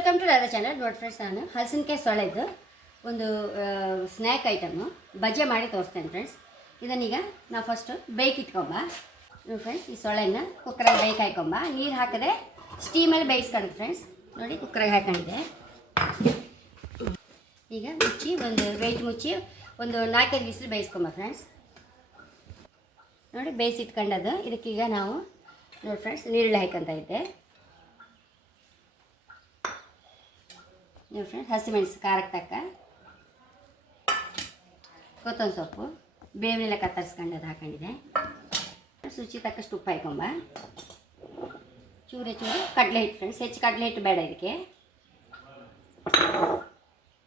Welcome to Radha channel ನೋಡಿ friends ನಾನು ಹಲಸಿನಕಾಯಿ ಸೊಳೆದು ಒಂದು ಸ್ನ್ಯಾಕ್ ಐಟಮು ಬಜೆ ಮಾಡಿ ತೋರಿಸ್ತೇನೆ ಫ್ರೆಂಡ್ಸ್ ಇದನ್ನೀಗ ನಾವು ಫಸ್ಟು ಬೇಕ್ ಇಟ್ಕೊಂಬ. ನೋಡಿ ಫ್ರೆಂಡ್ಸ್ ಈ ಸೊಳೆನ ಕುಕ್ಕರಾಗಿ ಬೇಯ್ಕ್ ಹಾಕೊಂಬ. ನೀರು ಹಾಕಿದ್ರೆ ಸ್ಟೀಮಲ್ಲಿ ಬೇಯಿಸ್ಕೊಂಡು ಫ್ರೆಂಡ್ಸ್ ನೋಡಿ ಕುಕ್ಕರಾಗಿ ಹಾಕೊಂಡಿದೆ. ಈಗ ಮುಚ್ಚಿ, ಒಂದು ವೆಯ್ಟ್ ಮುಚ್ಚಿ, ಒಂದು ನಾಲ್ಕೈದು ಬಿಸಿಲು ಬೇಯಿಸ್ಕೊಂಬ ಫ್ರೆಂಡ್ಸ್ ನೋಡಿ ಬೇಯಿಸಿಟ್ಕೊಂಡದು ಇದಕ್ಕೀಗ ನಾವು, ನೋಡಿ ಫ್ರೆಂಡ್ಸ್ ನೀರುಳ್ಳಿ ಹಾಕೊಂತ ಇದ್ದೆ. ನೋಡಿ ಫ್ರೆಂಡ್ಸ್ ಹಸಿಮೆಣಸು ಖಾರಕ್ಕೆ ತಕ್ಕ. ಕೊತ್ತಂಬರಿ ಸೊಪ್ಪು ಬೇವಿನೆಲ್ಲ ಕತ್ತರಿಸ್ಕೊಂಡು ಅದು ಹಾಕೊಂಡಿದೆ ಶುಚಿ ತಕ್ಕಷ್ಟು ಉಪ್ಪು ಹಾಕೊಂಬ. ಚೂರೆ, ಚೂರು ಕಡಲೆ ಹಿಟ್ಟು ಫ್ರೆಂಡ್ಸ್ ಹೆಚ್ಚು ಕಡಲೆ ಹಿಟ್ಟು ಬೇಡ ಇದಕ್ಕೆ.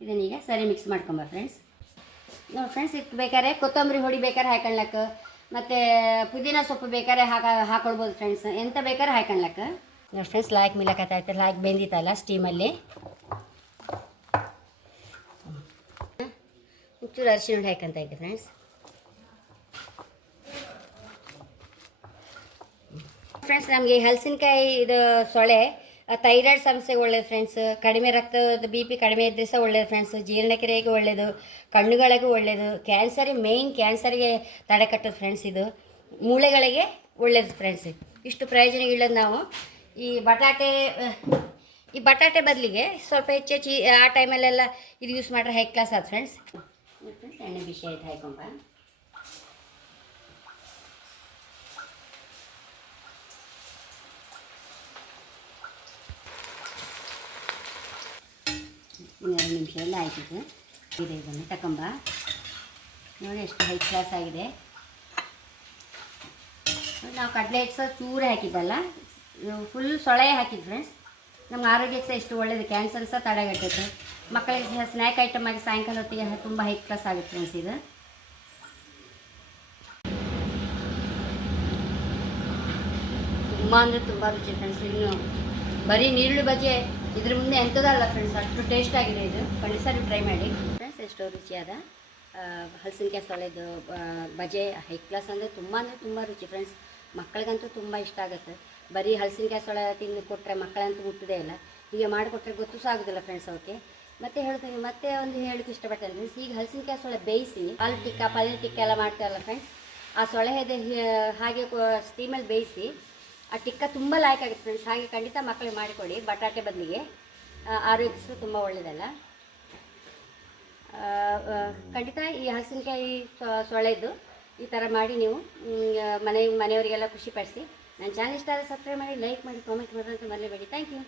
ಇದನ್ನೀಗ ಸರಿ ಮಿಕ್ಸ್ ಮಾಡ್ಕೊಂಬ ಫ್ರೆಂಡ್ಸ್ ನೋಡಿ ಫ್ರೆಂಡ್ಸ್ ಇದಕ್ಕೆ ಬೇಕಾದ್ರೆ ಕೊತ್ತಂಬರಿ ಹೊಡಿ ಬೇಕಾದ್ರೆ ಹಾಕೊಳ್ಳಕ್ಕ ಮತ್ತು ಪುದೀನ ಸೊಪ್ಪು ಬೇಕಾದ್ರೆ ಹಾಕ, ಹಾಕೊಳ್ಬೋದು ಫ್ರೆಂಡ್ಸ್ ಎಂತ ಬೇಕಾದ್ರೆ ಹಾಕೊಳ್ಳಕ್ಕ ನೋಡಿ ಫ್ರೆಂಡ್ಸ್ ಲಾಯ್ಕ್ ಮಿಲಕತ್ತಾಯ್ತು ಲಾಯ್ಕ್ ಬೆಂದಿತ್ತಲ್ಲ ಸ್ಟೀಮಲ್ಲಿ ಒಂಚೂರು ಅರಿಶಿನ ಹುಡಿ ಹಾಕಂತ ಇದ್ದೆ ಫ್ರೆಂಡ್ಸ್ ಫ್ರೆಂಡ್ಸ್ ನಮಗೆ ಹಲಸಿನಕಾಯಿ ಇದು ಸೊಳೆ ಥೈರಾಯ್ಡ್ ಸಮಸ್ಯೆಗೆ ಒಳ್ಳೇದು ಫ್ರೆಂಡ್ಸ್ ಕಡಿಮೆ ರಕ್ತದ ಬಿ ಪಿ ಕಡಿಮೆ ಇದ್ದರೆ ಸಹ ಒಳ್ಳೇದು ಫ್ರೆಂಡ್ಸ್ ಜೀರ್ಣಕ್ರಿಯೆಗೆ ಒಳ್ಳೆಯದು ಕಣ್ಣುಗಳಿಗೂ ಒಳ್ಳೇದು ಕ್ಯಾನ್ಸರ್ ಮೇಯ್ನ್ ಕ್ಯಾನ್ಸರ್ಗೆ ತಡೆ ಕಟ್ಟೋದು ಫ್ರೆಂಡ್ಸ್ ಇದು. ಮೂಳೆಗಳಿಗೆ ಒಳ್ಳೇದು ಫ್ರೆಂಡ್ಸ್ ಇಷ್ಟು ಪ್ರಯೋಜನಗಳನ್ನ ನಾವು ಈ ಬಟಾಟೆ ಈ ಬಟಾಟೆ ಬದಲಿಗೆ ಸ್ವಲ್ಪ ಹೆಚ್ಚು ಹೆಚ್ಚು ಆ ಟೈಮಲ್ಲೆಲ್ಲ ಇದು ಯೂಸ್ ಮಾಡ್ರೆ ಹೈ ಕ್ಲಾಸ್ ಆದ ಫ್ರೆಂಡ್ಸ್ ಎಣ್ಣೆ ಬಿಸಿ ಆಯ್ತು ಹಾಕೊಂಬ ಇನ್ನೆರಡು ನಿಮಿಷ ಎಲ್ಲ ಆಯ್ತಿದೆ. ಇದೆ ಇದನ್ನು ತಕೊಂಬ ನೋಡಿ ಎಷ್ಟು ಹೈ ಕ್ಲಾಸ್ ಆಗಿದೆ. ನಾವು ಕಡಲೆ ಸಹ ಚೂರೇ ಹಾಕಿದ್ದಲ್ಲ. ಫುಲ್ ಸೊಳೆ ಹಾಕಿದ್ದು ಫ್ರೆಂಡ್ಸ್ ನಮ್ಮ ಆರೋಗ್ಯಕ್ಕೆ ಸಹ ಎಷ್ಟು ಒಳ್ಳೆಯದು ಕ್ಯಾನ್ಸರ್ ಸಹ ತಡೆಗಟ್ಟುತ್ತೆ. ಮಕ್ಕಳಿಗೆ ಸ್ನ್ಯಾಕ್ ಐಟಮ್ ಆಗಿ ಸಾಯಂಕಾಲ ಹೊತ್ತಿಗೆ ತುಂಬ ಹೈ ಕ್ಲಾಸ್ ಆಗುತ್ತೆ ಫ್ರೆಂಡ್ಸ್ ಇದು. ತುಂಬ ಅಂದರೆ ತುಂಬ ರುಚಿ ಫ್ರೆಂಡ್ಸ್ ಇನ್ನು ಬರೀ ನೀರುಳ್ಳಿ ಬಜೆ ಇದ್ರ ಮುಂದೆ ಎಂಥದಲ್ಲ ಫ್ರೆಂಡ್ಸ್ ಅಷ್ಟು ಟೇಸ್ಟ್ ಆಗಿದೆ ಇದು. ಖಂಡಿತ ಟ್ರೈ ಮಾಡಿ. ಫ್ರೆಂಡ್ಸ್ ಎಷ್ಟೋ ರುಚಿಯಾದ ಹಲಸಿನ ಹಲಸಿನಕಾಯಿ ಸೊಳೆದು ಬಜೆ ಹೈ ಕ್ಲಾಸ್ ಅಂದರೆ ತುಂಬ ಅಂದರೆ ತುಂಬ ರುಚಿ ಫ್ರೆಂಡ್ಸ್ ಮಕ್ಕಳಿಗಂತೂ ತುಂಬ ಇಷ್ಟ ಆಗುತ್ತೆ. ಬರೀ ಹಲಸಿನಕಾಯಿ ಸೊಳೆ ತಿಂದು ಕೊಟ್ಟರೆ ಮಕ್ಕಳಂತೂ ಮುಟ್ಟದೇ ಇಲ್ಲ. ಹೀಗೆ ಮಾಡಿಕೊಟ್ರೆ ಗೊತ್ತು ಸಹ ಆಗೋದಿಲ್ಲ ಫ್ರೆಂಡ್ಸ್ ಅವಕ್ಕೆ ಮತ್ತೆ ಹೇಳ್ತೀನಿ, ಮತ್ತೆ ಒಂದು ಹೇಳಕ್ಕೆ ಇಷ್ಟಪಡ್ತೇನೆ. ಫ್ರೆಂಡ್ಸ್ ಈಗ ಹಲಸಿನಕಾಯಿ ಸೊಳೆ ಬೇಯಿಸಿ, ಹಾಲು ಟಿಕ್ಕ ಪನ್ನೀರ್ ಟಿಕ್ಕ ಎಲ್ಲ ಮಾಡ್ತಾರಲ್ಲ ಫ್ರೆಂಡ್ಸ್ ಆ ಸೊಳೆ ಇದೆ ಹಾಗೆ ಸ್ಟೀಮಲ್ಲಿ ಬೇಯಿಸಿ, ಆ ಟಿಕ್ಕ ತುಂಬ ಲಾಯ್ಕ್ ಆಗುತ್ತೆ ಫ್ರೆಂಡ್ಸ್ ಹಾಗೆ ಖಂಡಿತ ಮಕ್ಕಳಿಗೆ ಮಾಡಿಕೊಡಿ, ಬಟಾಟೆ ಬದಲಿಗೆ. ಆರೋಗ್ಯಕ್ಕೂ ತುಂಬ ಒಳ್ಳೆಯದಲ್ಲ ಖಂಡಿತ ಈ ಹಲಸಿನಕಾಯಿ ಸೊಳೆದು ಈ ಥರ ಮಾಡಿ ನೀವು ಮನೆ, ಮನೆಯವರಿಗೆಲ್ಲ ಖುಷಿಪಡಿಸಿ. ನನ್ನ ಚಾನಲ್ ಇಷ್ಟ ಆದರೆ ಸಬ್ಸ್ಕ್ರೈಬ್ ಮಾಡಿ ಲೈಕ್ ಮಾಡಿ ಕಾಮೆಂಟ್ ಮಾಡೋದಂತ ಮರಲೇಬೇಡಿ ಥ್ಯಾಂಕ್ ಯು